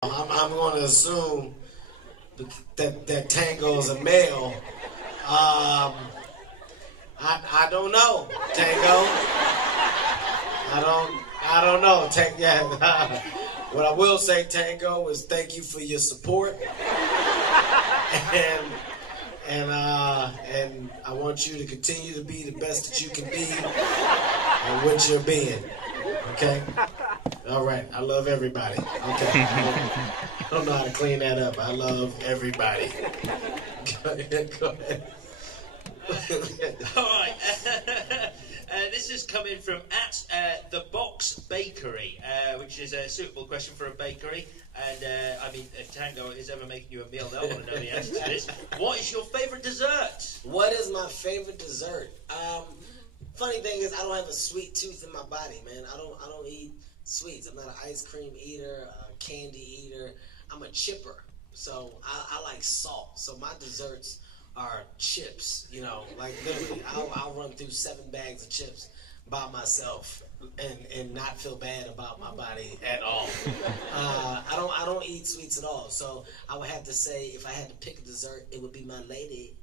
I'm going to assume that Tango is a male. I don't know, Tango. I don't know. Yeah. What I will say, Tango, is thank you for your support, and I want you to continue to be the best that you can be, and what you're being. Okay. All right. I love everybody. Okay. I don't know how to clean that up. I love everybody. Go ahead. All right. This is coming from at the Box Bakery, which is a suitable question for a bakery. And I mean, if Tango is ever making you a meal, they'll want to know the answer to this. What is your favourite dessert? What is my favorite dessert? Funny thing is, I don't have a sweet tooth in my body, man. I don't eat sweets. I'm not an ice cream eater, a candy eater. I'm a chipper, so I like salt. So my desserts are chips, you know, like literally. I'll run through 7 bags of chips by myself and not feel bad about my body at all. I don't eat sweets at all. So I would have to say, if I had to pick a dessert, it would be my lady.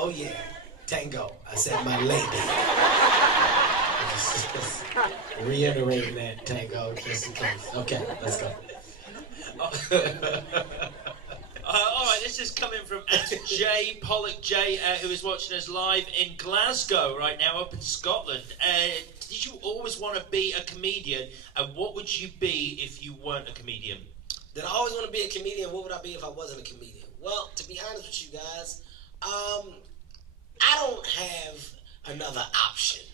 Oh yeah, Tango. I said my lady. Just reiterating that, Tango, just in case. Okay, let's go. All right, this is coming from J. Pollock J, who is watching us live in Glasgow right now, up in Scotland. Did you always want to be a comedian, and what would you be if you weren't a comedian? Did I always want to be a comedian? What would I be if I wasn't a comedian? Well, to be honest with you guys, I don't have another option.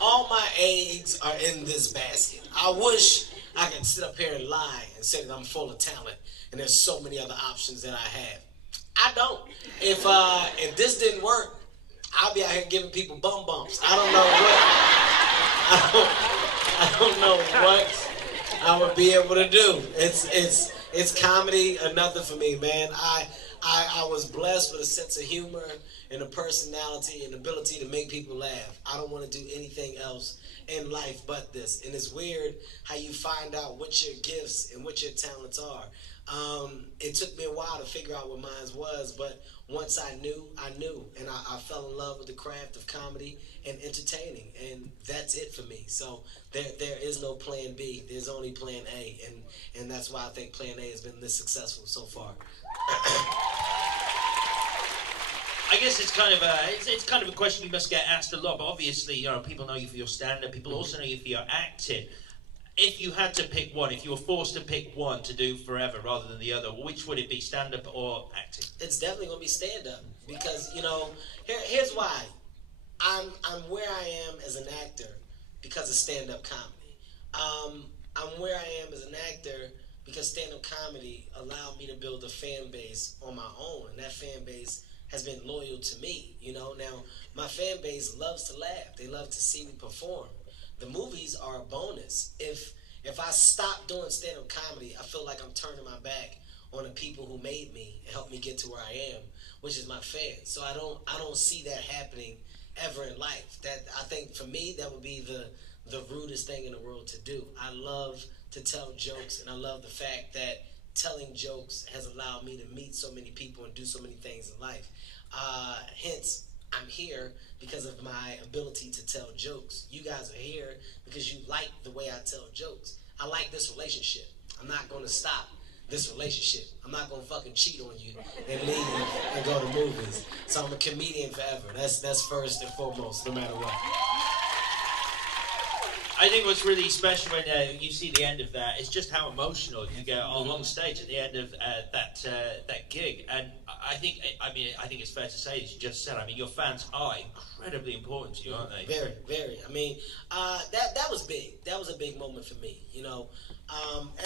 All my eggs are in this basket. I wish I could sit up here and lie and say that I'm full of talent and there's so many other options that I have. I don't. If this didn't work, I'll be out here giving people bum bumps. I don't know what I would be able to do. It's comedy or nothing for me, man. I was blessed with a sense of humor and a personality and ability to make people laugh. I don't want to do anything else in life but this. And it's weird how you find out what your gifts and what your talents are. It took me a while to figure out what mine was, but once I knew. And I fell in love with the craft of comedy and entertaining, and that's it for me. So there is no plan B. There's only plan A, and that's why I think plan A has been this successful so far. I guess it's kind of a question you must get asked a lot, but obviously, you know, people know you for your stand-up, people also know you for your acting. If you had to pick one, if you were forced to pick one to do forever rather than the other, which would it be, stand-up or acting? It's definitely going to be stand-up because, you know, here's why. I'm where I am as an actor because of stand-up comedy. I'm where I am as an actor because stand-up comedy allowed me to build a fan base on my own, and that fan base has been loyal to me, you know. Now, my fan base loves to laugh. They love to see me perform. The movies are a bonus. If I stop doing stand-up comedy, I feel like I'm turning my back on the people who made me and helped me get to where I am, which is my fans. So I don't see that happening ever in life. That, I think for me, that would be the rudest thing in the world to do. I love to tell jokes, and I love the fact that telling jokes has allowed me to meet so many people and do so many things in life. Hence, I'm here because of my ability to tell jokes. You guys are here because you like the way I tell jokes. I like this relationship. I'm not going to stop this relationship. I'm not going to fucking cheat on you and leave and go to movies. So I'm a comedian forever. That's first and foremost, no matter what. I think what's really special when you see the end of that is just how emotional you get on stage at the end of that gig. And I think it's fair to say, as you just said, I mean, your fans are incredibly important to you, aren't they? Very, very. I mean, that was big. That was a big moment for me. You know,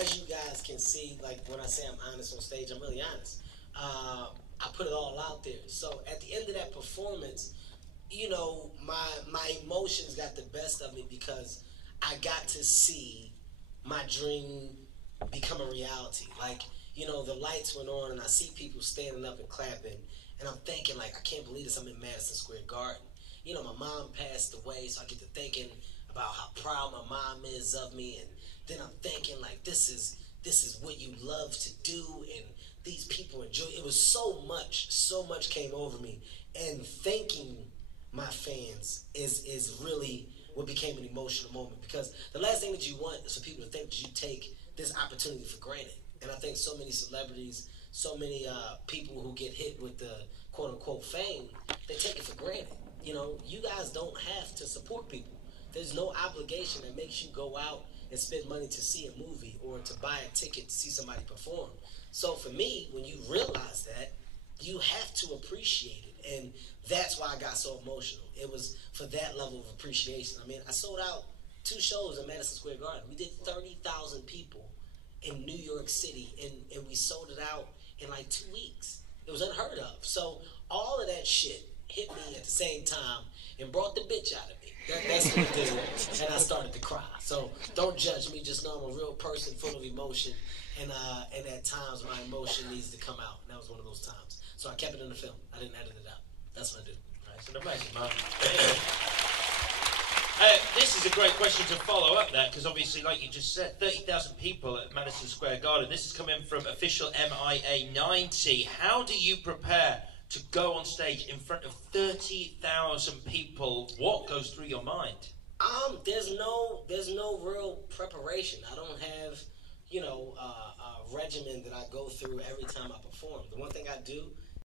as you guys can see, like when I say I'm honest on stage, I'm really honest. I put it all out there. So at the end of that performance, you know, my emotions got the best of me because I got to see my dream become a reality. Like, you know, the lights went on and I see people standing up and clapping, and I'm thinking, like, I can't believe this. I'm in Madison Square Garden. you know, my mom passed away, so I get to thinking about how proud my mom is of me, and then I'm thinking like this is what you love to do, and these people enjoy. It was so much came over me, and thanking my fans is really what became an emotional moment, because the last thing that you want is for people to think that you take this opportunity for granted. And I think so many celebrities, so many people who get hit with the quote unquote fame, they take it for granted. You know, you guys don't have to support people. There's no obligation that makes you go out and spend money to see a movie or to buy a ticket to see somebody perform. So for me, when you realize that, you have to appreciate it. And that's why I got so emotional. It was for that level of appreciation. I mean, I sold out 2 shows in Madison Square Garden. We did 30,000 people in New York City, and we sold it out in like 2 weeks. It was unheard of. So all of that shit hit me at the same time and brought the bitch out of me. That's what it did. And I started to cry. So don't judge me. Just know I'm a real person full of emotion. And at times my emotion needs to come out. And that was one of those times. So I kept it in the film. I didn't edit it out. That's what I did. That's an amazing moment. This is a great question to follow up that, because obviously, like you just said, 30,000 people at Madison Square Garden. This is coming from official MIA 90. How do you prepare to go on stage in front of 30,000 people? What goes through your mind? There's no real preparation. I don't have, a regimen that I go through every time I perform. The one thing I do